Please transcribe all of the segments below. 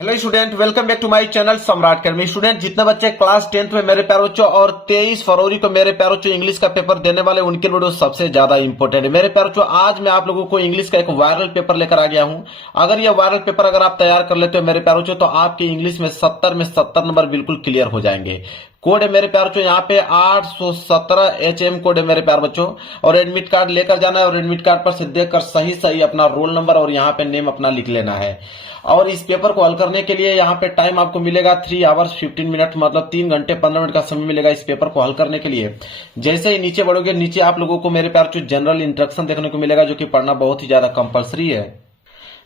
Hello student, welcome back to my channel Samrat academy. Student, जितने बच्चे class 10th में मेरे प्यारे बच्चों और 23 फरवरी को मेरे प्यारे बच्चों इंग्लिश का पेपर देने वाले उनके वीडियो सबसे ज्यादा इंपॉर्टेंट है। मेरे प्यारे बच्चों, आज मैं आप लोगों को इंग्लिश का एक वायरल पेपर लेकर आ गया हूं। अगर यह वायरल पेपर अगर आप तैयार कर लेते हो मेरे प्यारे बच्चों, तो आपके इंग्लिश में 70 में 70 नंबर बिल्कुल क्लियर हो जाएंगे। कोड है मेरे प्यार बच्चों यहाँ पे 817 HM कोड है मेरे प्यार बच्चों, और एडमिट कार्ड लेकर जाना है और एडमिट कार्ड पर से देखकर सही सही अपना रोल नंबर और यहाँ पे नेम अपना लिख लेना है। और इस पेपर को हल करने के लिए यहाँ पे टाइम आपको मिलेगा 3 आवर्स 15 मिनट, मतलब 3 घंटे 15 मिनट का समय मिलेगा इस पेपर को हल करने के लिए। जैसे ही नीचे बढ़ोगे, नीचे आप लोगों को मेरे प्यार बच्चों जनरल इंस्ट्रक्शन देखने को मिलेगा, जो कि पढ़ना बहुत ही ज्यादा कंपलसरी है।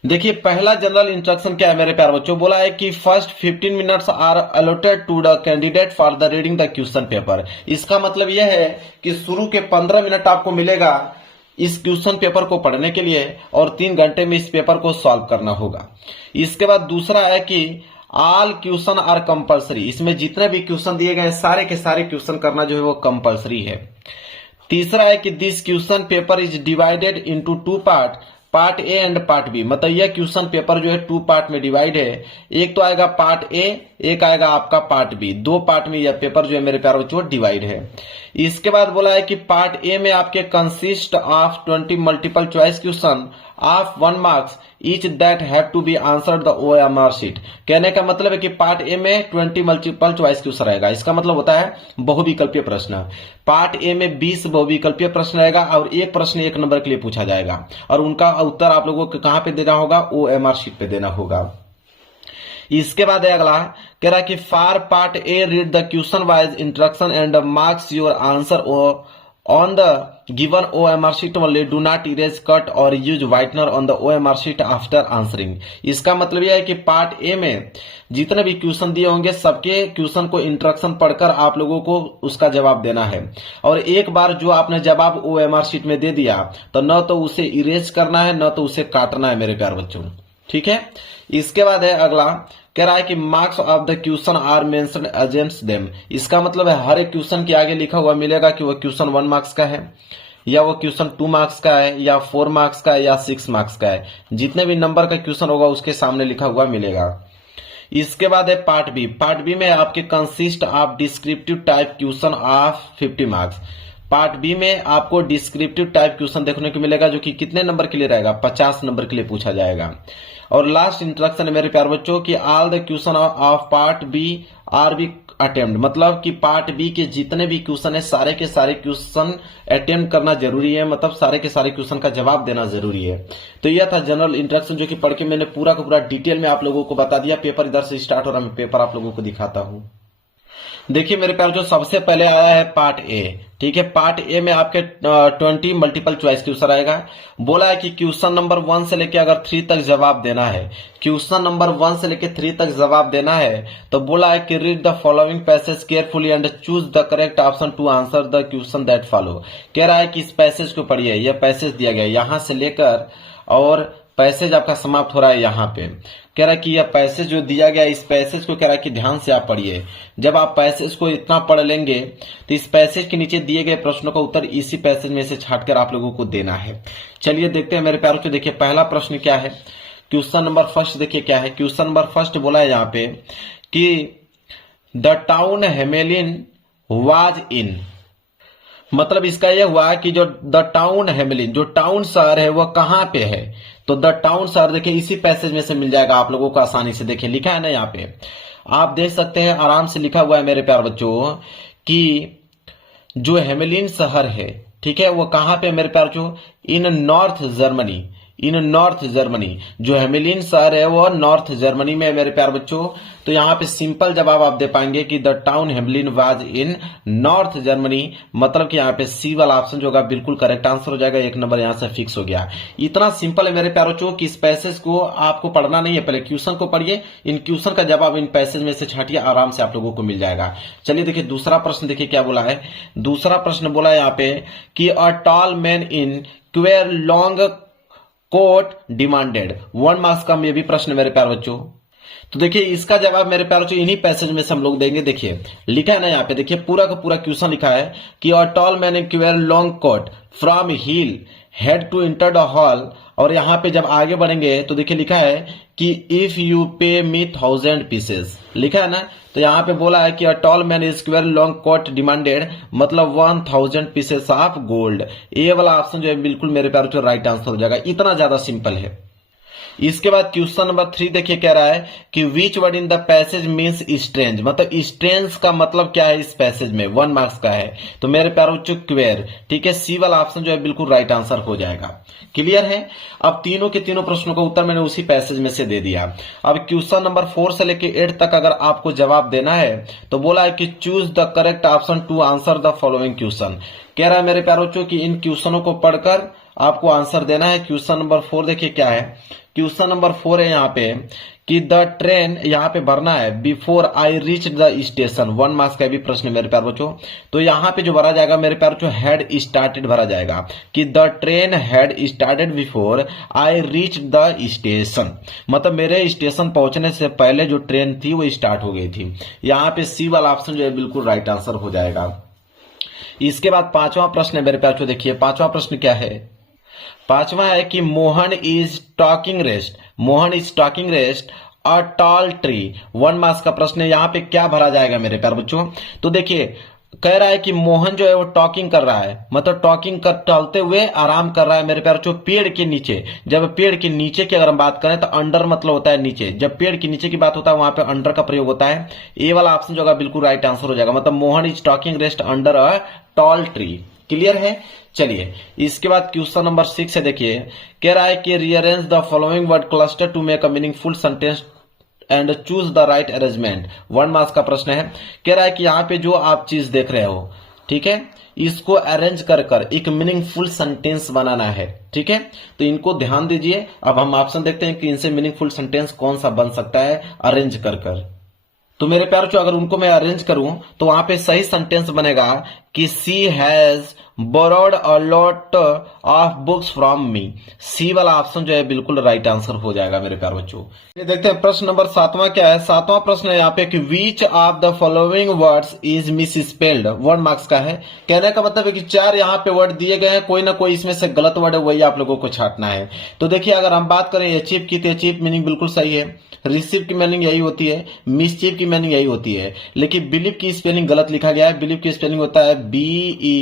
देखिए, पहला जनरल इंस्ट्रक्शन क्या है मेरे प्यारे बच्चों, बोला है कि first 15 minutes are allotted to the candidate for the reading the question paper. इसका मतलब यह है कि शुरू के 15 मिनट आपको मिलेगा इस क्वेश्चन पेपर को पढ़ने के लिए, और 3 घंटे में इस पेपर को सॉल्व करना होगा। इसके बाद दूसरा है कि ऑल क्वेश्चन आर कंपलसरी। इसमें जितने भी क्वेश्चन दिए गए सारे के सारे क्वेश्चन करना जो है वो कंपलसरी है। तीसरा है कि this question paper is divided into 2 part A and part B. मतलब यह क्वेश्चन पेपर जो है 2 पार्ट में डिवाइड है। एक तो आएगा पार्ट ए, एक आएगा आपका पार्ट बी। 2 पार्ट में यह पेपर जो है मेरे प्यारे बच्चों डिवाइड है। इसके बाद बोला है कि पार्ट ए में आपके consist of 20 multiple choice question of 1 marks each that have to be answered the OMR sheet. कहने का मतलब है कि पार्ट ए में 20 मल्टीपल चॉइस क्वेश्चन रहेगा। इसका मतलब होता है बहुविकल्पीय प्रश्न। पार्ट ए में 20 बहुविकल्पीय प्रश्न रहेगा और एक प्रश्न 1 नंबर के लिए पूछा जाएगा, और उनका उत्तर आप लोगों को कहां पे देना होगा, OMR शीट पे देना होगा। इसके बाद है अगला, कह रहा है कि for part A read the question wise instruction and marks your answer on the given OMR sheet only, do not erase cut और use whitener on the OMR sheet after answering. इसका मतलब यह है कि पार्ट ए में जितने भी question दिए होंगे सबके क्वेश्चन को इंस्ट्रक्शन पढ़कर आप लोगों को उसका जवाब देना है, और एक बार जो आपने जवाब OMR शीट में दे दिया तो न तो उसे इरेज करना है न तो उसे काटना है मेरे प्यारे बच्चों, ठीक है। इसके बाद है अगला, कह रहा है कि marks of the question are mentioned against them. इसका मतलब है हर एक क्वेश्चन के आगे लिखा हुआ मिलेगा कि वो क्वेश्चन 1 मार्क्स का है, या वो क्वेश्चन 2 मार्क्स का है, या 4 मार्क्स का है, या 6 मार्क्स का है। जितने भी नंबर का क्वेश्चन होगा उसके सामने लिखा हुआ मिलेगा। इसके बाद है पार्ट बी। पार्ट बी में आपके consist of descriptive type question of 50 marks. Part B में आपको डिस्क्रिप्टिव टाइप क्वेश्चन देखने को मिलेगा, जो कि कितने नंबर के लिए रहेगा, 50 नंबर के लिए पूछा जाएगा। और लास्ट इंस्ट्रक्शन है मेरे प्यारे बच्चों कि all the question of part B are be attempt. मतलब कि पार्ट बी के जितने भी क्वेश्चन है सारे के सारे क्वेश्चन अटेम्प्ट करना जरूरी है, मतलब सारे के सारे क्वेश्चन का जवाब देना जरूरी है। तो यह था जनरल इंस्ट्रक्शन, जो कि पढ़ के मैंने पूरा का पूरा डिटेल में आप लोगों को बता दिया। पेपर इधर से स्टार्ट हो रहा है, मैं पेपर आप लोगों को दिखाता हूं। देखिए मेरे प्यारे, जो सबसे पहले आया है पार्ट ए, ठीक है। पार्ट ए में आपके 20 मल्टीपल चॉइस क्वेश्चन आएगा। बोला है कि क्वेश्चन नंबर 1 से लेके अगर 3 तक जवाब देना है, क्वेश्चन नंबर 1 से लेके 3 तक जवाब देना है, तो बोला है कि read the following passage carefully and choose the correct option to answer the question that follow. कह रहा है कि इस पैसेज को पढ़िए। यह पैसेज दिया गया यहां से लेकर, और पैसेज आपका समाप्त हो रहा है यहाँ पे। कह रहा है कि यह पैसेज जो दिया गया, इस पैसेज को कह रहा है कि ध्यान से आप पढ़िए। जब आप पैसेज को इतना पढ़ लेंगे तो इस पैसेज के नीचे दिए गए प्रश्नों का उत्तर इसी पैसेज में से छांटकर आप लोगों को देना है। चलिए देखते हैं मेरे प्यारों को। देखिए पहला प्रश्न क्या है, क्वेश्चन नंबर फर्स्ट देखिए क्या है। क्वेश्चन नंबर फर्स्ट बोला है यहाँ पे कि द टाउन हेमेलिन वाज इन। मतलब इसका यह हुआ कि जो द टाउन हेमलिन, जो टाउन शहर है वह कहां पे है। तो द टाउन शहर देखिए इसी पैसेज में से मिल जाएगा आप लोगों को आसानी से। देखिए लिखा है ना यहाँ पे, आप देख सकते हैं आराम से लिखा हुआ है मेरे प्यारे बच्चों कि जो हेमलिन शहर है, ठीक है, वो कहां पे मेरे प्यारे बच्चों, इन नॉर्थ जर्मनी। इन नॉर्थ जर्मनी, जो हेमेलिन शहर है वो नॉर्थ जर्मनी में है मेरे प्यारे बच्चों। तो यहाँ पे सिंपल जवाब आप दे पाएंगे कि the town Hamelin was in north Germany. मतलब कि यहाँ पे सी वाला ऑप्शन जो होगा बिल्कुल करेक्ट आंसर हो जाएगा। 1 नंबर यहाँ से फिक्स हो गया। इतना सिंपल है मेरे प्यारे बच्चों कि इस पैसेज को आपको पढ़ना नहीं है, पहले क्वेश्चन को पढ़िए, इन क्वेश्चन का जवाब इन पैसेज में से छाटिए, आराम से आप लोगों को मिल जाएगा। चलिए देखिए दूसरा प्रश्न, देखिए क्या बोला है। दूसरा प्रश्न बोला है यहाँ पे कि a tall man in queer long coat demanded 1 marks का ये भी प्रश्न मेरे प्यारे बच्चों। तो देखिए इसका जवाब मेरे प्यारे बच्चों इन्हीं पैसेज में से हम लोग देंगे। देखिए लिखा है ना यहाँ पे, देखिए पूरा का पूरा क्वेश्चन लिखा है कि a tall man in queer long coat from hill had to enter the hall, और यहाँ पे जब आगे बढ़ेंगे तो देखिए लिखा है कि इफ यू पे मी 1000 पीसेस, लिखा है ना। तो यहाँ पे बोला है कि a tall man square long coat demanded, मतलब 1000 पीसेस ऑफ गोल्ड। ये वाला ऑप्शन जो है बिल्कुल मेरे प्यारे बच्चों राइट आंसर हो जाएगा, इतना ज्यादा सिंपल है। इसके बाद क्वेश्चन नंबर 3 देखिए, कह रहा है कि which word in the passage means strange, मतलब स्ट्रेंज का मतलब क्या है इस पैसेज में, 1 मार्क्स का है। तो मेरे प्यारे बच्चों क्वेर, ठीक है, सी वाला ऑप्शन जो है बिल्कुल राइट आंसर हो जाएगा। क्लियर है। अब तीनों के तीनों प्रश्नों का उत्तर मैंने उसी पैसेज में से दे दिया। अब क्वेश्चन नंबर 4 से लेके 8 तक अगर आपको जवाब देना है तो बोला है कि choose the correct option to answer the following question. कह रहा है मेरे प्यारे बच्चों कि इन क्वेश्चनों को पढ़कर आपको आंसर देना है। क्वेश्चन नंबर 4 देखिए क्या है। क्वेश्चन नंबर 4 है यहाँ पे कि द ट्रेन, यहाँ पे भरना है before I reach the station, 1 marks का भी प्रश्न मेरे प्यारे बच्चों। तो यहाँ पे जो भरा जाएगा मेरे प्यारे बच्चों हैड स्टार्टेड भरा जाएगा कि the train had started before I reach the station, मतलब मेरे स्टेशन पहुंचने से पहले जो ट्रेन थी वो स्टार्ट हो गई थी। यहाँ पे सी वाला ऑप्शन जो है बिल्कुल राइट आंसर हो जाएगा। इसके बाद 5वां प्रश्न है मेरे प्यारे बच्चों, देखिए 5वां प्रश्न क्या है। 5वां है कि Mohan is talking rest, Mohan is talking rest a tall tree, 1 marks का प्रश्न है। यहाँ पे क्या भरा जाएगा मेरे प्यारे बच्चों। तो देखिए कह रहा है कि मोहन जो है वो टॉकिंग कर रहा है, मतलब टॉकिंग कर टहलते हुए आराम कर रहा है मेरे प्यारे बच्चों पेड़ के नीचे। जब पेड़ के नीचे की अगर हम बात करें तो अंडर मतलब होता है नीचे, जब पेड़ के नीचे की बात होता है वहां पे अंडर का प्रयोग होता है। ये वाला ऑप्शन जो होगा बिल्कुल राइट आंसर हो जाएगा, मतलब Mohan is talking rest under a tall tree. Clear है। चलिए इसके बाद क्वेश्चन नंबर 6 है, देखिए कह रहा है कि rearrange the following word cluster to make a meaningful sentence and choose the right arrangement, 1 marks का प्रश्न है। कह रहा है कि यहाँ पे जो आप चीज देख रहे हो, ठीक है, इसको अरेंज कर कर एक मीनिंगफुल सेंटेंस बनाना है। ठीक है, तो इनको ध्यान दीजिए। अब हम ऑप्शन देखते हैं कि इनसे मीनिंगफुल सेंटेंस कौन सा बन सकता है अरेंज कर कर। तो मेरे प्यारे बच्चों अगर उनको मैं अरेंज करूं तो वहां पे सही सेंटेंस बनेगा कि she has borrowed a lot of books from me. C वाला ऑप्शन जो है बिल्कुल राइट आंसर हो जाएगा मेरे प्यारे बच्चों। ये देखते हैं प्रश्न नंबर 7वां क्या है। 7वां प्रश्न है यहाँ पे कि which of the following words is miss spelled, 1 marks का है। कहने का मतलब है कि 4 यहाँ पे वर्ड दिए गए हैं, कोई ना कोई इसमें से गलत वर्ड है, वही आप लोगों को छांटना है। तो देखिए अगर हम बात करें अचीव की तो अचीव मीनिंग बिल्कुल सही है, रिसीव की मीनिंग यही होती है, मिसचीव की मीनिंग यही होती है, लेकिन बिलीव की स्पेलिंग गलत लिखा गया है। बिलीव की स्पेलिंग होता है BELIEVE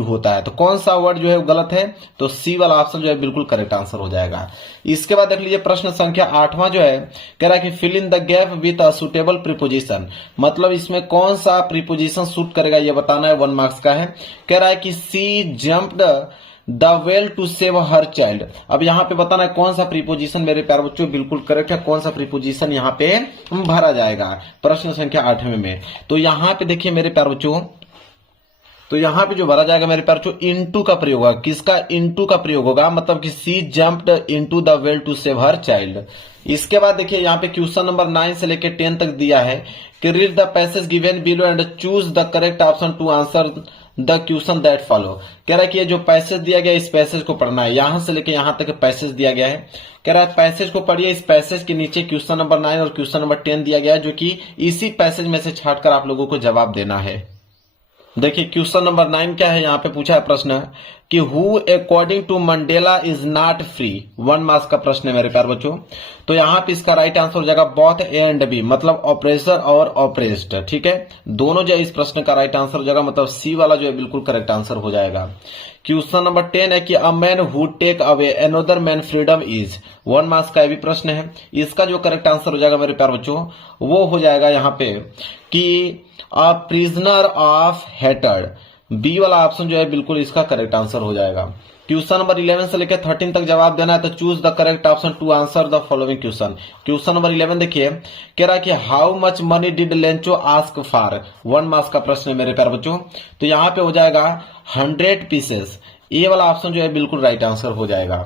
होता है। तो कौन सा वर्ड जो है वो गलत है, तो सी वाला ऑप्शन जो है बिल्कुल करेक्ट आंसर हो जाएगा। इसके बाद देख लीजिए प्रश्न संख्या 8वां जो है, कह रहा है कि fill in the gap with a suitable preposition, मतलब इसमें कौन सा प्रीपोजिशन सूट करेगा ये बताना है, 1 मार्क्स का है। कह रहा है कि she jumped the well to save her child. अब यहाँ पे बताना है कौन सा प्रीपोजिशन मेरे प्यारे बच्चों बिल्कुल करेक्ट है, कौन सा प्रीपोजिशन यहाँ पे भरा जाएगा प्रश्न संख्या 8वें में। तो यहाँ पे देखिए मेरे प्यारे बच्चों, तो यहाँ पे जो भरा जाएगा मेरे प्यारे बच्चों इनटू का प्रयोग होगा। किसका इनटू का प्रयोग होगा, मतलब कि she jumped into the well to save her child. इसके बाद देखिए यहाँ पे क्वेश्चन नंबर 9 से लेकर 10 तक दिया है कि read the passage given below and choose the correct option to answer the question that follow. कह रहा है कि ये जो पैसेज दिया गया इस पैसेज को पढ़ना है, यहां से लेके यहां तक पैसेज दिया गया है। कह रहा है पैसेज को पढ़िए, इस पैसेज के नीचे क्वेश्चन नंबर 9 और क्वेश्चन नंबर 10 दिया गया है, जो कि इसी पैसेज में से छांटकर आप लोगों को जवाब देना है। देखिए क्वेश्चन नंबर 9 क्या है, यहाँ पे पूछा है प्रश्न कि who according to Mandela is not free, 1 marks का प्रश्न है मेरे प्यारे बच्चों। तो यहाँ पे इसका राइट आंसर हो जाएगा बोथ ए एंड बी, मतलब ऑपरेसर और ऑपरेस्ड। ठीक है, दोनों जो इस प्रश्न का राइट आंसर हो जाएगा, मतलब सी वाला जो है बिल्कुल करेक्ट आंसर हो जाएगा। क्वेश्चन नंबर 10 है कि a man who take away another man freedom is, 1 marks का भी प्रश्न है। इसका जो करेक्ट आंसर हो जाएगा मेरे प्यारे बच्चों वो हो जाएगा यहाँ पे कि a prisoner of hatred, B वाला ऑप्शन जो है बिल्कुल इसका करेक्ट आंसर हो जाएगा। क्वेश्चन नंबर 11 से लेकर 13 तक जवाब देना है, तो choose the correct option to answer the following question. Question number 11 देखिए, कह रहा है कि how much money did Lencho ask for, 1 marks का प्रश्न है मेरे प्यारे बच्चों। तो यहाँ पे हो जाएगा 100 पीसेस, ये वाला ऑप्शन जो है बिल्कुल राइट आंसर हो जाएगा।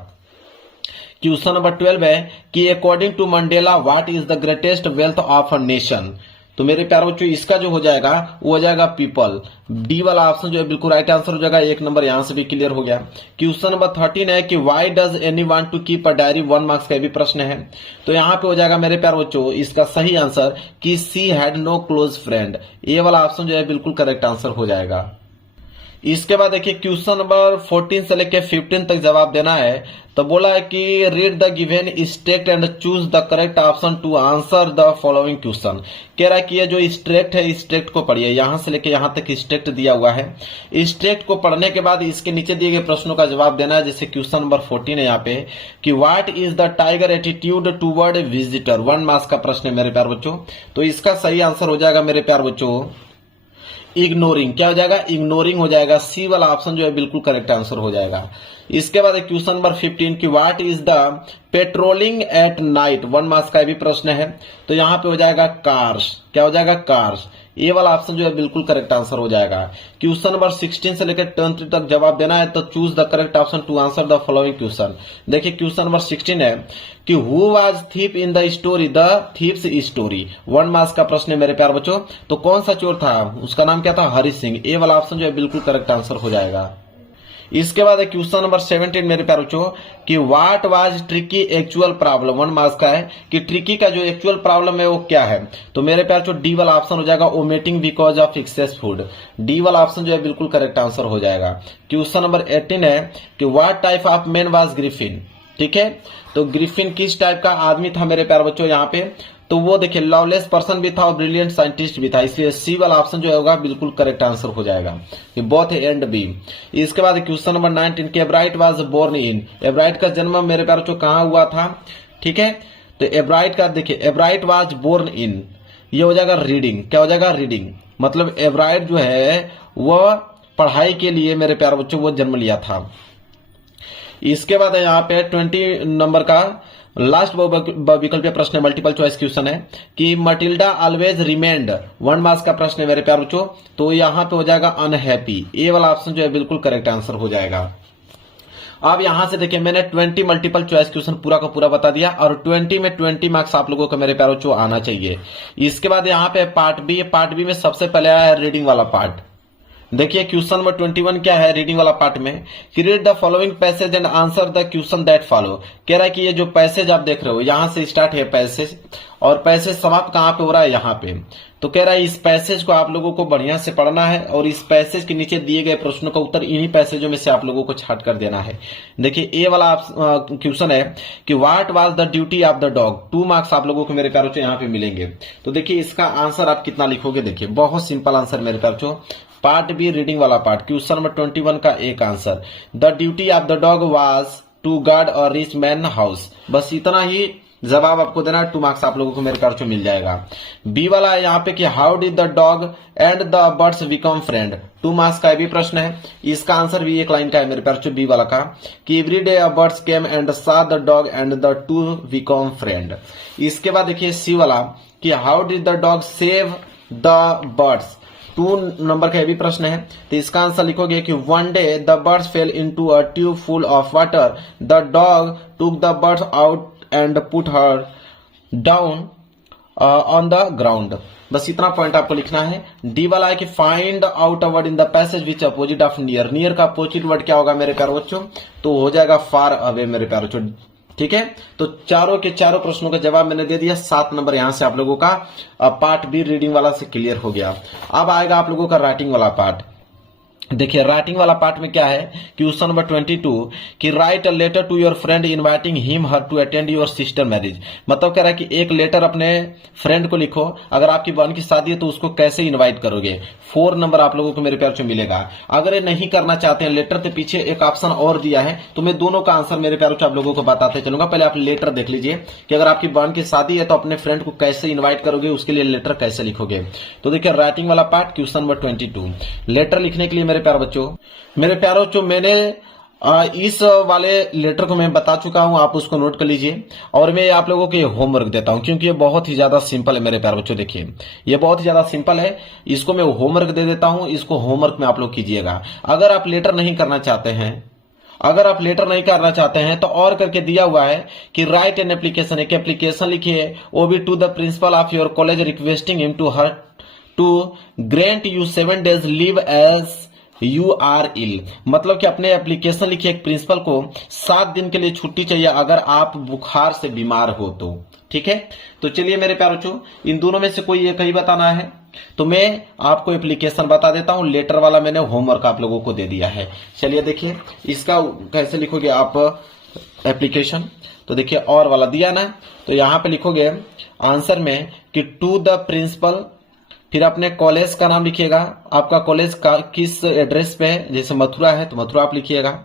क्वेश्चन नंबर 12 है कि according to Mandela what is the greatest wealth of a nation. तो मेरे प्यारे बच्चों इसका जो हो जाएगा वो हो जाएगा पीपल, डी वाला ऑप्शन जो है बिल्कुल राइट आंसर हो जाएगा। 1 नंबर यहां से भी क्लियर हो गया। क्वेश्चन नंबर 13 है कि why does Anne want to keep a diary, 1 marks का भी प्रश्न है। तो यहाँ पे हो जाएगा मेरे प्यारे बच्चों इसका सही आंसर कि she had no close friend, ये वाला ऑप्शन जो है बिल्कुल करेक्ट आंसर हो जाएगा। इसके बाद देखिए क्वेश्चन नंबर 14 से लेके 15 तक जवाब देना है। तो बोला है कि read the given state and choose the correct option to answer the following question. कह रहा है कि ये जो स्ट्रेक्ट है स्ट्रेक्ट को पढ़िए, यहां से लेके यहां तक स्ट्रेक्ट दिया हुआ है। स्ट्रेक्ट को पढ़ने के बाद इसके नीचे दिए गए प्रश्नों का जवाब देना है। जैसे क्वेश्चन नंबर 14 है यहाँ पे कि what is the tiger attitude toward visitor, 1 marks का प्रश्न है मेरे प्यार बच्चों। तो इसका सही आंसर हो जाएगा मेरे प्यार बच्चों इग्नोरिंग। क्या हो जाएगा? इग्नोरिंग हो जाएगा। सी वाला ऑप्शन जो है बिल्कुल करेक्ट आंसर हो जाएगा। इसके बाद क्वेश्चन नंबर 15 की what is the patrolling at night, 1 marks का भी प्रश्न है। तो यहां पे हो जाएगा कार्स। क्या हो जाएगा? कार्स। ये वाला ऑप्शन जो है बिल्कुल करेक्ट आंसर हो जाएगा। क्वेश्चन नंबर 16 से लेकर 20 तक जवाब देना है। तो choose the correct option to answer the following question. देखिए क्वेश्चन नंबर 16 है कि who was thief in the story, the thief's story, 1 marks का प्रश्न है मेरे प्यार बच्चों। तो कौन सा चोर था? उसका नाम क्या था? हरि सिंह। ये वाला ऑप्शन जो है बिल्कुल करेक्ट आंसर हो जाएगा। इसके बाद क्वेश्चन नंबर 17 मेरे प्यार बच्चों कि what was tricky actual problem, 1 marks का है कि ट्रिकी का जो एक्चुअल प्रॉब्लम है वो क्या है। तो मेरे प्यार बच्चों डी वाला ऑप्शन हो जाएगा omitting because of excess food. D वाला ऑप्शन जो है बिल्कुल करेक्ट आंसर हो जाएगा। क्वेश्चन नंबर 18 है कि what type of man was Griffin. ठीक है, तो ग्रिफिन किस टाइप का आदमी था मेरे प्यार बच्चों यहाँ पे? तो वो देखिए लॉलेस पर्सन भी था और ब्रिलियंट साइंटिस्ट भी था, इसलिए सी वाला ऑप्शन जो होगा बिल्कुल करेक्ट आंसर हो जाएगा। ये बोथ एंड बी। इसके बाद क्वेश्चन नंबर 19 के एब्राइट वाज बोर्न इन, एब्राइट का जन्म मेरे प्यार बच्चों कहाँ हुआ था? ठीक है, तो एब्राइट का देखिए एब्राइट वाज बोर्न इन, ये हो जाएगा रीडिंग। क्या हो जाएगा? रीडिंग। मतलब एब्राइट जो है वह पढ़ाई के लिए मेरे प्यार बच्चों वो जन्म लिया था। इसके बाद यहाँ पे 20 नंबर का लास्ट विकल्प प्रश्न है, मल्टीपल चॉइस क्वेश्चन है कि मटिल्डा ऑलवेज रिमेंड, 1 मार्क्स का प्रश्न है मेरे प्यार बच्चों। तो यहां पे हो जाएगा अनहैप्पी। ये वाला ऑप्शन जो है बिल्कुल करेक्ट आंसर हो जाएगा। अब यहां से देखिए मैंने 20 मल्टीपल चॉइस क्वेश्चन पूरा का पूरा बता दिया और 20 में 20 मार्क्स आप लोगों को मेरे प्यार बच्चों आना चाहिए। इसके बाद यहाँ पे पार्ट बी, पार्ट बी में सबसे पहले आया है रीडिंग वाला पार्ट। देखिए क्वेश्चन नंबर 21 क्या है रीडिंग वाला पार्ट में, read the following passage and answer the question that follow. कह रहा है कि ये जो पैसेज आप देख रहे हो यहां से स्टार्ट है पैसेज और पैसेज समाप्त कहां पे हो रहा है? यहां पे। तो कह रहा है इस पैसेज को आप लोगों को बढ़िया से पढ़ना है और इस पैसेज के नीचे दिए गए प्रश्नों का उत्तर इन्हीं पैसेजों में से आप लोगों को छाट कर देना है। देखिए ए वाला क्वेश्चन है कि what was the duty of the dog, 2 marks आप लोगों को मेरे प्यारों से यहाँ पे मिलेंगे। तो देखिए इसका आंसर आप कितना लिखोगे, देखिए बहुत सिंपल आंसर मेरे प्यारों। पार्ट बी रीडिंग वाला पार्ट, क्वेश्चन नंबर 21 का एक answer, the duty of the dog was to guard a rich man house. बस इतना ही जवाब आपको देना है, 2 मार्क्स आप लोगों को मेरे कार मिल जाएगा। बी वाला है यहाँ पे कि how did the dog and the birds become friend, 2 marks का भी प्रश्न है। इसका आंसर भी एक लाइन का है मेरे प्यार बी वाला का कि every day a birds came and saw the dog and the 2 become friend. इसके बाद देखिए सी वाला कि how did the dog save the birds, 2 नंबर का भी प्रश्न है। तो इसका आंसर लिखोगे कि one day the birds fell into a tube full of water, the dog took the birds out and put her down on the ground. बस इतना पॉइंट आपको लिखना है। डी वाला है कि find out a word in the passage which opposite of near, near का opposite word क्या होगा मेरे प्यारे बच्चों? तो हो जाएगा फार अवे मेरे प्यारे बच्चों। ठीक है, तो चारों के चारों प्रश्नों का जवाब मैंने दे दिया। 7 नंबर यहां से आप लोगों का पार्ट बी रीडिंग वाला से क्लियर हो गया। अब आएगा आप लोगों का राइटिंग वाला पार्ट। देखिए राइटिंग वाला पार्ट में क्या है, क्वेश्चन नंबर 22 कि write a letter to your friend inviting him her to attend your sister marriage. मतलब कह रहा है कि एक लेटर अपने फ्रेंड को लिखो, अगर आपकी बहन की शादी है तो उसको कैसे इनवाइट करोगे। 4 नंबर आप लोगों को मेरे प्यार से मिलेगा। अगर ये नहीं करना चाहते हैं, लेटर के पीछे एक ऑप्शन और दिया है, तो मैं दोनों का आंसर मेरे प्यार आप लोगों को बताते चलूंगा। पहले आप लेटर देख लीजिए कि अगर आपकी बहन की शादी है तो अपने फ्रेंड को कैसे इन्वाइट करोगे, उसके लिए लेटर कैसे लिखोगे। तो देखिए राइटिंग वाला पार्ट क्वेश्चन नंबर 22, लेटर लिखने के लिए मेरे प्यारे बच्चों मैंने इस वाले लेटर को मैं बता चुका हूं, आप उसको नोट कर लीजिए। और मैं आप लोगों को ये होमवर्क देता हूं क्योंकि ये बहुत ही ज्यादा सिंपल है मेरे प्यारे बच्चों। देखिए ये बहुत ही ज्यादा सिंपल है, इसको मैं होमवर्क दे देता हूं, इसको होमवर्क में आप लोग कीजिएगा। अगर आप लेटर नहीं करना चाहते हैं, तो और करके दिया हुआ है कि राइट एन एप्लीकेशन, एक एप्लीकेशन लिखिए, वो भी to the principal of your college requesting him to her to grant you 7 days leave as you are ill, मतलब कि अपने एप्लीकेशन लिखिए एक प्रिंसिपल को 7 दिन के लिए छुट्टी चाहिए अगर आप बुखार से बीमार हो तो। ठीक है, तो चलिए मेरे प्यारे बच्चों, इन दोनों में से कोई एक ही बताना है। तो मैं आपको एप्लीकेशन बता देता हूं, लेटर वाला मैंने होमवर्क आप लोगों को दे दिया है। चलिए देखिए इसका कैसे लिखोगे आप एप्लीकेशन। तो देखिए और वाला दिया ना, तो यहां पे लिखोगे आंसर में कि टू द प्रिंसिपल, फिर अपने कॉलेज का नाम लिखिएगा, आपका कॉलेज का किस एड्रेस पे है, जैसे मथुरा है तो मथुरा आप लिखिएगा।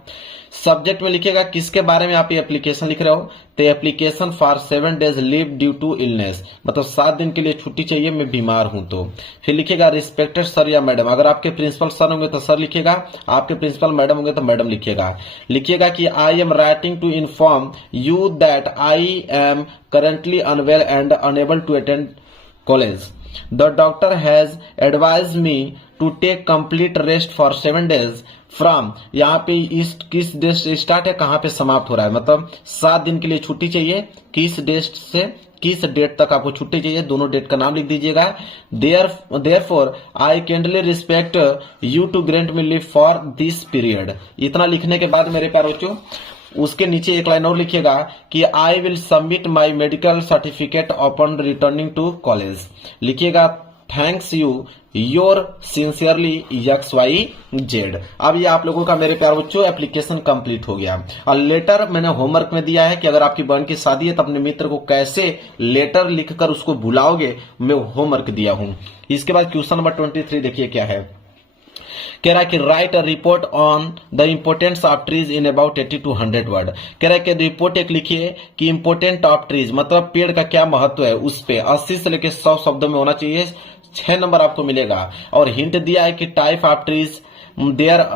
सब्जेक्ट में लिखिएगा किसके बारे में आप ये एप्लीकेशन लिख रहे हो, तो application for 7 days leave due to illness, मतलब 7 दिन के लिए छुट्टी चाहिए, मैं बीमार हूं तो। फिर लिखिएगा रिस्पेक्टेड सर या मैडम, अगर आपके प्रिंसिपल सर होंगे तो सर लिखिएगा, आपके प्रिंसिपल मैडम होंगे तो मैडम लिखिएगा। लिखिएगा कि I am writing to inform you that I am currently unwell and unable to attend college. The doctor has advised me to take complete rest for 7 days from, यहाँ पे इस किस date से स्टार्ट है, कहाँ पे समाप्त हो रहा है, मतलब 7 दिन के लिए छुट्टी चाहिए, किस डेट से किस डेट तक आपको छुट्टी चाहिए, दोनों डेट का नाम लिख दीजिएगा। Therefore I kindly respect you to grant me leave for this period। इतना लिखने के बाद मेरे प्यारे बच्चों उसके नीचे एक लाइन और लिखिएगा कि I will submit my medical certificate upon returning to college. लिखिएगा thanks you your sincerely XYZ। अब ये आप लोगों का मेरे प्यारे बच्चों एप्लीकेशन कंप्लीट हो गया। और लेटर मैंने होमवर्क में दिया है कि अगर आपकी बहन की शादी है तो अपने मित्र को कैसे लेटर लिखकर उसको बुलाओगे, मैं होमवर्क दिया हूं। इसके बाद क्वेश्चन नंबर 23 देखिए क्या है, कह रहा है कि write a report on the importance of trees in about 80 to 100 word. कह रहा है कि रिपोर्ट एक लिखिए कि इम्पोर्टेंट ऑफ ट्रीज, मतलब पेड़ का क्या महत्व है, उस पे 80 से लेकर 100 शब्दों में होना चाहिए, 6 नंबर आपको मिलेगा। और हिंट दिया है कि type of trees, their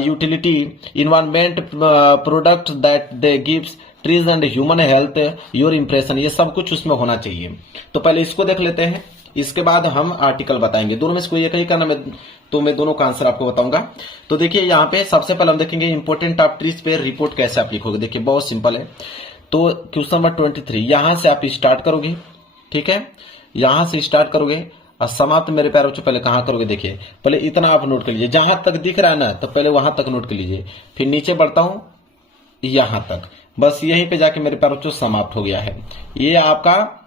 utility, environment, product that they gives trees and human health, your impression, ये सब कुछ उसमें होना चाहिए। तो पहले इसको देख लेते हैं, इसके बाद हम आर्टिकल बताएंगे। दोनों में से कोई एक ही करना, तो मैं दोनों का आंसर आपको बताऊंगा। तो देखिए यहाँ पे सबसे पहले हम देखेंगे इंपोर्टेंट ऑफ ट्रीज पे रिपोर्ट कैसे आप लिखोगे। देखिए बहुत सिंपल है। तो क्वेश्चन नंबर 23 यहां से आप स्टार्ट करोगे, ठीक है, यहां से स्टार्ट करोगे और समाप्त मेरे प्यारे बच्चों पहले कहां करोगे, देखिए पहले इतना आप नोट कर लीजिए, जहां तक दिख रहा है ना तो पहले वहां तक नोट कर लीजिए, फिर नीचे बढ़ता हूं यहां तक, बस यहीं पे जाके मेरे प्यारे बच्चों समाप्त हो गया है। ये आपका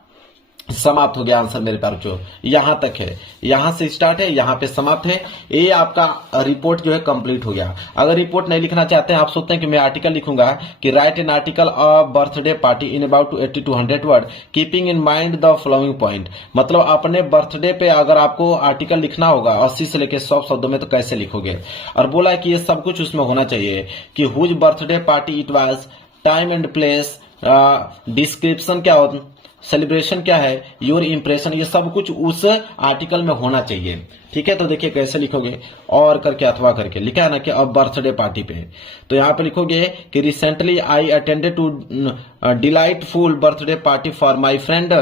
समाप्त हो गया आंसर मेरे प्यारे बच्चों, यहां तक है, यहां से स्टार्ट है, यहां पे समाप्त है। ये आपका रिपोर्ट जो है कंप्लीट हो गया। अगर रिपोर्ट नहीं लिखना चाहते हैं, आप सोचते हैं कि मैं आर्टिकल लिखूंगा कि write an article of birthday party in about 80 to 100 word keeping in mind the following point, मतलब अपने बर्थडे पे अगर आपको आर्टिकल लिखना होगा 80 से लेकर 100 शब्दों में, तो कैसे लिखोगे। और बोला है कि ये सब कुछ उसमें होना चाहिए कि whose birthday party it was, time and place, description क्या हो, सेलिब्रेशन क्या है, योर इंप्रेशन, ये सब कुछ उस आर्टिकल में होना चाहिए। ठीक है, तो देखिए कैसे लिखोगे, और करके अथवा करके लिखा है ना कि अब बर्थडे पार्टी पे, तो यहाँ पे लिखोगे कि recently I attended to delightful birthday party for my friend.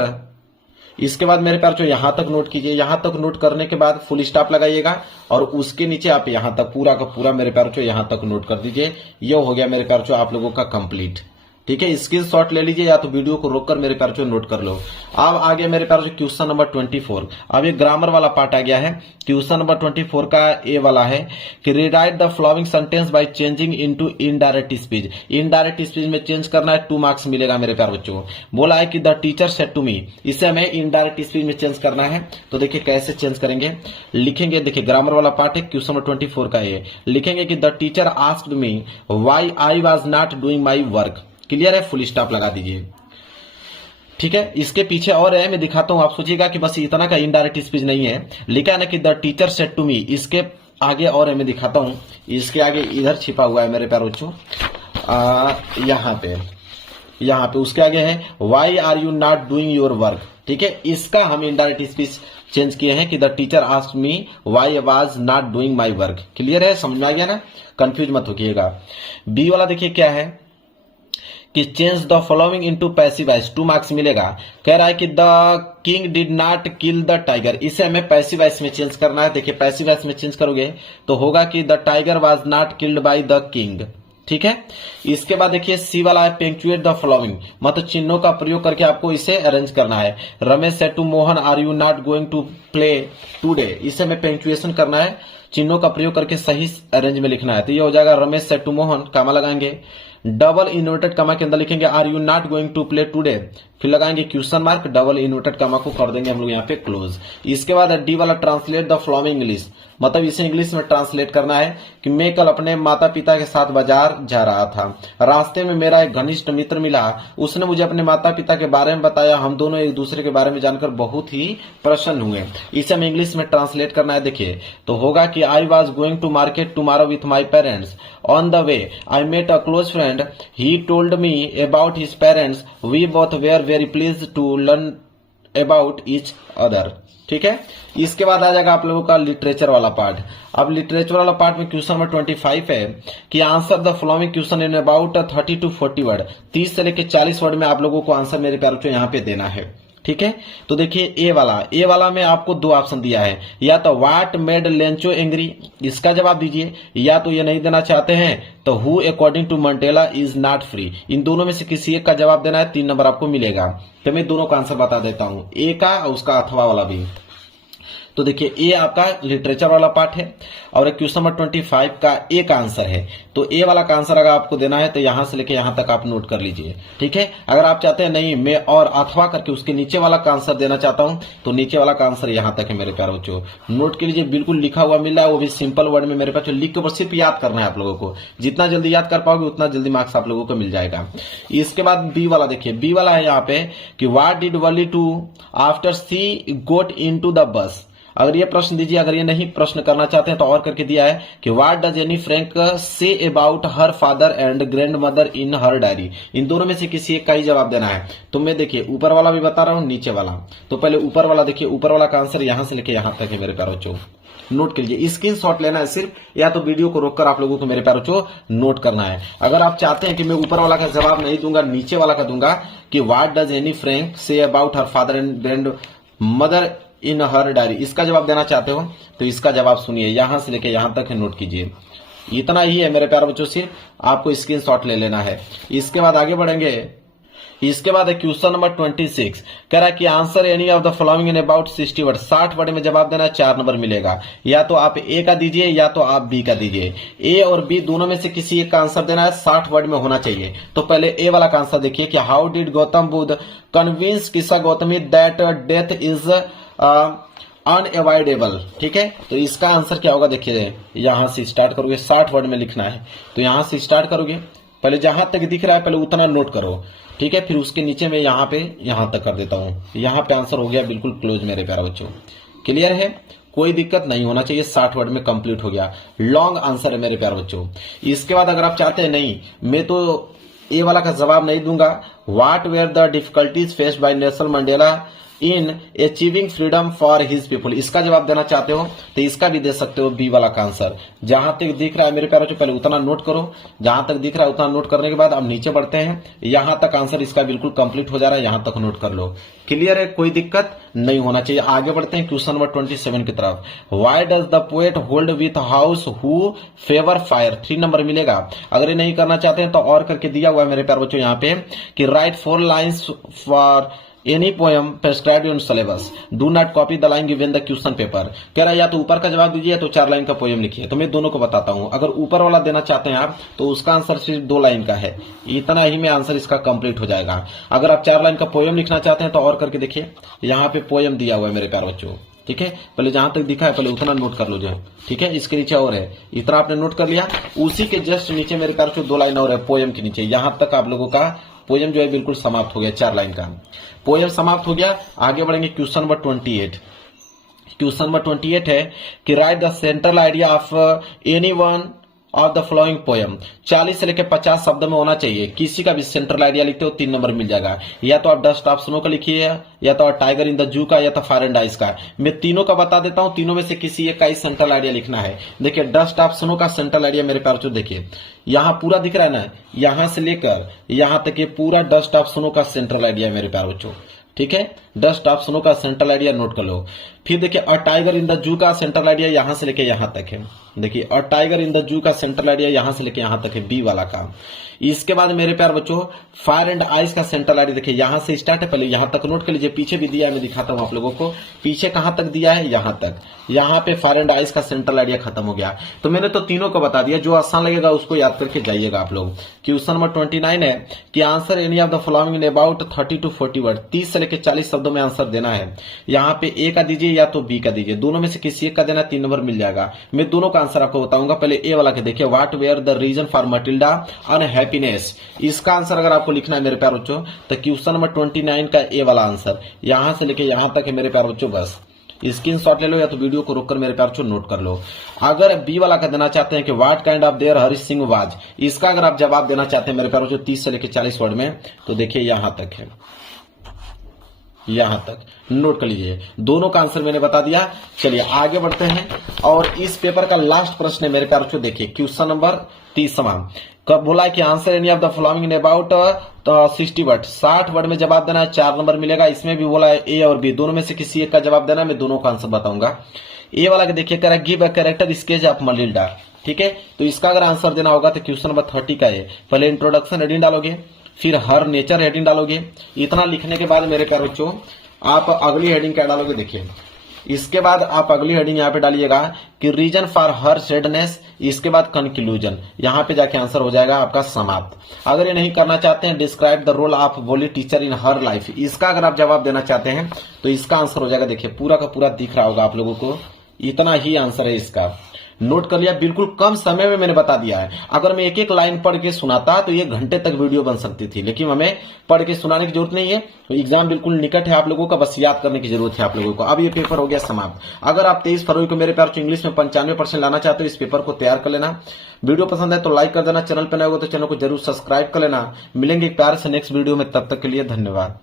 इसके बाद मेरे प्यारे यहां तक नोट कीजिए, यहां तक नोट करने के बाद फुल स्टॉप लगाइएगा और उसके नीचे आप यहां तक पूरा का पूरा मेरे प्यारे यहां तक नोट कर दीजिए। ये हो गया मेरे प्यारे आप लोगों का कंप्लीट। ठीक है, स्क्रीनशॉट ले लीजिए या तो वीडियो को रोककर मेरे प्यारे नोट कर लो। अब आ गया मेरे प्यारे क्वेश्चन नंबर 24। अब ये ग्रामर वाला पार्ट आ गया है। क्वेश्चन नंबर 24 का ए वाला है कि rewrite the following sentence by changing into indirect speech. Indirect speech में चेंज करना है, 2 मार्क्स मिलेगा मेरे प्यारे बच्चों। बोला है कि the teacher said to me, इसे हमें इनडायरेक्ट स्पीच में चेंज करना है। तो देखिए कैसे चेंज करेंगे, लिखेंगे, देखिए ग्रामर वाला पार्ट है क्वेश्चन नंबर 24 का ए, लिखेंगे कि the teacher asked me why I was not doing my work. Clear है, फुल स्टॉप लगा दीजिए। ठीक है, इसके पीछे और है, मैं दिखाता हूं, आप सोचिएगा कि बस इतना का इनडायरेक्ट स्पीच नहीं है। लिखा है ना कि the teacher said to me, इसके आगे और है, मैं दिखाता हूं, इसके आगे इधर छिपा हुआ है मेरे प्यारे बच्चों, यहाँ पे उसके आगे है why are you not doing your work. ठीक है, इसका हम इनडायरेक्ट स्पीच चेंज किए हैं कि the teacher asked me why I was not doing my work. Clear है, समझ में आ गया ना, कंफ्यूज मत होइएगा। बी वाला देखिए क्या है कि change the following into passive voice, 2 marks मिलेगा। कह रहा है कि the king did not kill the tiger, इसे हमें पैसिव वॉइस में चेंज करना है। देखिए पैसिव वॉइस में चेंज करोगे तो होगा कि the tiger was not killed by the king. ठीक है। इसके बाद देखिए सी वाला है पेंक्चुएट द फॉलोइंग, मतलब चिन्हों का प्रयोग करके आपको इसे अरेंज करना है। Ramesh said to Mohan are you not going to play today, इसे हमें पेंक्चुएशन करना है, चिन्हों का प्रयोग करके सही अरेंज में लिखना है। तो ये हो जाएगा Ramesh said to Mohan, comma लगाएंगे, डबल इन्वर्टेड कामा के अंदर लिखेंगे are you not going to play today, फिर लगाएंगे question mark, double inverted comma को कर देंगे हम लोग यहाँ पे क्लोज। इसके बाद डी वाला ट्रांसलेट द फॉलोइंग इंग्लिश, मतलब इसे इंग्लिश में ट्रांसलेट करना है कि मैं कल अपने माता पिता के साथ बाजार जा रहा था, रास्ते में मेरा एक घनिष्ठ मित्र मिला, उसने मुझे अपने माता पिता के बारे में बताया, हम दोनों एक दूसरे के बारे में जानकर बहुत ही प्रसन्न हुए। इसे हमें इंग्लिश में ट्रांसलेट करना है। देखिए तो होगा कि I was going to market tomorrow with my parents, on the way I met a close friend, he told me about his parents, we both were very pleased to learn about each other. ठीक है। इसके बाद आ जाएगा आप लोगों का literature वाला part. अब लिटरेचर वाला पार्ट में क्वेश्चन नंबर 25 है कि answer the following question in about 30 to 40 word, 30 से लेकर 40 वर्ड में आप लोगों को आंसर मेरे प्यारे बच्चों यहाँ पे देना है। ठीक है। तो देखिए ए वाला में आपको दो ऑप्शन दिया है, या तो व्हाट मेड लेंचो एंग्री, इसका जवाब दीजिए, या तो ये नहीं देना चाहते हैं तो who according to Mandela is not free, इन दोनों में से किसी एक का जवाब देना है, 3 नंबर आपको मिलेगा। तो मैं दोनों का आंसर बता देता हूं, ए का और उसका अथवा वाला भी। तो देखिए ये आपका लिटरेचर वाला पार्ट है और क्वेश्चन नंबर 25 का ए का आंसर है। तो ए वाला का आंसर अगर आपको देना है तो यहां से लेके यहां तक आप नोट कर लीजिए। ठीक है। अगर आप चाहते हैं नहीं मैं और अथवा करके उसके नीचे वाला का आंसर देना चाहता हूं तो नीचे वाला का आंसर यहां तक है मेरे प्यारे बच्चों, नोट के लीजिए, बिल्कुल लिखा हुआ मिल रहा है, वो भी सिंपल वर्ड में मेरे पास लिख के सिर्फ याद करना है आप लोगों को, जितना जल्दी याद कर पाओगे उतना जल्दी मार्क्स आप लोगों को मिल जाएगा। इसके बाद बी वाला देखिए, बी वाला है यहाँ पे कि what did Valli do after she got into the bus, अगर ये प्रश्न दीजिए, अगर ये नहीं प्रश्न करना चाहते हैं तो और करके दिया है कि what does Anne Frank say about her father and grandmother in her diary, इन दोनों में से किसी एक का ही जवाब देना है। तो मैं देखिए ऊपर वाला भी बता रहा हूं, नीचे वाला, तो पहले ऊपर वाला देखिए, ऊपर वाला का आंसर यहां से लेके यहां तक है मेरे प्यारे बच्चों, नोट कीजिए, स्क्रीन शॉट लेना है सिर्फ, या तो वीडियो को रोककर आप लोगों को मेरे प्यारे बच्चों नोट करना है। अगर आप चाहते हैं कि मैं ऊपर वाला का जवाब नहीं दूंगा, नीचे वाला का दूंगा कि what does Anne Frank say about her father and grandmother in her diary, इसका जवाब देना चाहते हो तो इसका जवाब सुनिए, यहां से लेके यहां तक नोट कीजिए। इतना ही है मेरे प्यारे बच्चों, सिर्फ आपको स्क्रीनशॉट ले लेना है। इसके बाद आगे बढ़ेंगे। इसके बाद क्वेश्चन नंबर 26 कह रहा है कि answer any of the following in about 60 word, 60 word में जवाब देना है, 4 नंबर मिलेगा। या तो आप ए का दीजिए या तो आप बी का दीजिए, ए और बी दोनों में से किसी एक का आंसर देना है, 60 वर्ड में होना चाहिए। तो पहले ए वाला का आंसर देखिए कि how did Gautam Buddha convince Kisa Gautami that death is unavoidable. ठीक है। तो इसका आंसर क्या होगा, देखिए यहां से स्टार्ट करोगे, 60 वर्ड में लिखना है, तो यहां से स्टार्ट करोगे, पहले जहां तक दिख रहा है पहले उतना नोट करो। ठीक है। फिर उसके नीचे में यहां पे यहां तक कर देता हूं, यहां पे आंसर हो गया बिल्कुल क्लोज मेरे प्यारे बच्चों। क्लियर है, कोई दिक्कत नहीं होना चाहिए, 60 वर्ड में कंप्लीट हो गया, लॉन्ग आंसर है मेरे प्यारे बच्चों। इसके बाद अगर आप चाहते हैं नहीं मैं तो ए वाला का जवाब नहीं दूंगा, what were the difficulties faced by Nelson Mandela in achieving freedom for his people, इसका जवाब देना चाहते हो तो इसका भी दे सकते हो, बी वाला का आंसर। जहां तक दिख रहा है मेरे प्यारे बच्चों पहले उतना नोट करो, जहां तक दिख रहा है उतना नोट करने के बाद अब नीचे बढ़ते हैं, यहां तक आंसर इसका बिल्कुल कंप्लीट हो जा रहा है, यहां तक नोट कर लो। क्लियर है, कोई दिक्कत नहीं होना चाहिए। आगे बढ़ते हैं क्वेश्चन नंबर 27 की तरफ। Why does the poet hold with house who favour fire, 3 number मिलेगा। अगर ये नहीं करना चाहते हैं तो और करके दिया हुआ है मेरे प्यारे बच्चों यहाँ पे कि right 4 lines for any poem prescribed in syllabus, do not copy the line given the question paper. कह रहा है या तो ऊपर का जवाब दीजिए या तो 4 लाइन का पोएम लिखिए। तो मैं दोनों को बताता हूं, अगर ऊपर वाला देना चाहते हैं आप तो उसका आंसर सिर्फ 2 लाइन का है, इतना ही में आंसर इसका कंप्लीट हो जाएगा। अगर आप 4 लाइन का पोएम लिखना चाहते हैं तो और करके देखिए, यहाँ पे पोएम दिया हुआ है मेरे प्यारे बच्चों। ठीक है। पहले जहां तक दिखा है पहले उतना नोट कर लो जो, ठीक है। इसके नीचे और है, इतना आपने नोट कर लिया, उसी के जस्ट नीचे मेरे प्यारे बच्चों 2 लाइन और है पोएम के नीचे, यहां तक आप लोगों का पोएम जो है बिल्कुल समाप्त हो गया, 4 लाइन का पोएम समाप्त हो गया। आगे बढ़ेंगे क्वेश्चन नंबर 28। क्वेश्चन नंबर 28 है कि right the central idea of any one of the flowing poem, 40 से लेकर 50 शब्द में होना चाहिए। किसी का भी सेंट्रल आइडिया लिखते हो 3 नंबर मिल जाएगा, या तो आप डस्ट ऑफ स्नो का लिखिए, या तो आप टाइगर इन द जू का, या तो फायर एंड आइस का। मैं तीनों का बता देता हूं, तीनों में से किसी एक का ही सेंट्रल आइडिया लिखना है। देखिए डस्ट ऑफ स्नो का सेंट्रल आइडिया मेरे प्यारे बच्चों देखिए यहां पूरा दिख रहा है ना, यहां से लेकर यहां तक ये पूरा डस्ट ऑफ स्नो का सेंट्रल आइडिया मेरे प्यारे बच्चों। ठीक है। डस्ट ऑफ स्नो का सेंट्रल आइडिया नोट कर लो। फिर देखिए a tiger in the zoo का सेंट्रल आइडिया यहां से लेके यहां तक है। देखिए a tiger in the zoo का सेंट्रल आइडिया यहां से लेके यहां तक है, बी वाला काम। इसके बाद मेरे प्यार बच्चों फायर एंड आइस का सेंट्रल आइडिया देखिए यहां से स्टार्ट है, पहले यहां तक नोट कर लीजिए, पीछे भी दिया है, मैं दिखाता हूं आप लोगों को। पीछे कहां तक दिया है, यहां तक। यहां पे फायर एंड आइस का सेंट्रल आइडिया खत्म हो गया। तो मैंने तो तीनों को बता दिया, जो आसान लगेगा उसको याद करके जाइएगा आप लोग। क्वेश्चन नंबर 29 है कि answer any of the following in about 30 to 40 word, 30 से लेकर 40 शब्दों में आंसर देना है। यहाँ पे ए का दीजिए या तो बी का दीजिए, दोनों में से किसी एक का देना, 3 नंबर मिल जाएगा। मैं दोनों का आंसर आपको बताऊंगा। पहले ए वाला के देखिए, what were the reason for Matilda unhappiness, इसका आंसर अगर आपको लिखना है मेरे प्यार बच्चों तो क्वेश्चन नंबर 29 का ए वाला आंसर यहां से लेके यहां तक है मेरे प्यार बच्चों। बस स्क्रीनशॉट ले लो या तो वीडियो को रोककर मेरे प्यार बच्चों नोट कर लो। अगर बी वाला का देना चाहते हैं कि what kind of their Harish Singh was, इसका अगर आप जवाब देना चाहते हैं मेरे प्यार बच्चों 30 से लेकर 40 वर्ड में, तो देखिए यहां तक है, यहां तक नोट कर लीजिए। दोनों का आंसर मैंने बता दिया। चलिए आगे बढ़ते हैं और इस पेपर का लास्ट प्रश्न है मेरे प्यार बच्चों। देखिए क्वेश्चन नंबर 30वां कब बोला कि answer any of the following in about 60 word, 60 word में जवाब देना है, 4 नंबर मिलेगा। इसमें भी बोला है ए और बी, दोनों में से किसी एक का जवाब देना है, मैं दोनों का आंसर बताऊंगा। ए वाला के देखिए कह रहा है give a character sketch of Matilda, ठीक है। तो इसका अगर आंसर देना होगा तो क्वेश्चन नंबर 30 का है, पहले इंट्रोडक्शन हेडिंग डालोगे, फिर हर नेचर हेडिंग डालोगे। इतना लिखने के बाद मेरे प्यार बच्चों आप अगली हेडिंग क्या डालोगे, देखिए इसके बाद आप अगली हेडिंग यहाँ पे डालिएगा कि रीजन फॉर हर सैडनेस, इसके बाद कंक्लूजन, यहाँ पे जाके आंसर हो जाएगा आपका समाप्त। अगर ये नहीं करना चाहते हैं डिस्क्राइब द रोल ऑफ वोली टीचर इन हर लाइफ, इसका अगर आप जवाब देना चाहते हैं तो इसका आंसर हो जाएगा, देखिए पूरा का पूरा दिख रहा होगा आप लोगों को, इतना ही आंसर है इसका। नोट कर लिया, बिल्कुल कम समय में मैंने बता दिया है। अगर मैं एक एक लाइन पढ़ के सुनाता तो 1 घंटे तक वीडियो बन सकती थी, लेकिन हमें पढ़ के सुनाने की जरूरत नहीं है। तो एग्जाम बिल्कुल निकट है आप लोगों का, बस याद करने की जरूरत है आप लोगों को। अब ये पेपर हो गया समाप्त। अगर आप 23 फरवरी को मेरे प्यार इंग्लिश में 95% लाना चाहते हो, इस पेपर को तैयार कर लेना। वीडियो पसंद है तो लाइक कर देना, चैनल पर नए हो तो चैनल को जरूर सब्सक्राइब कर लेना। मिलेंगे एक प्यार से नेक्स्ट वीडियो में, तब तक के लिए धन्यवाद।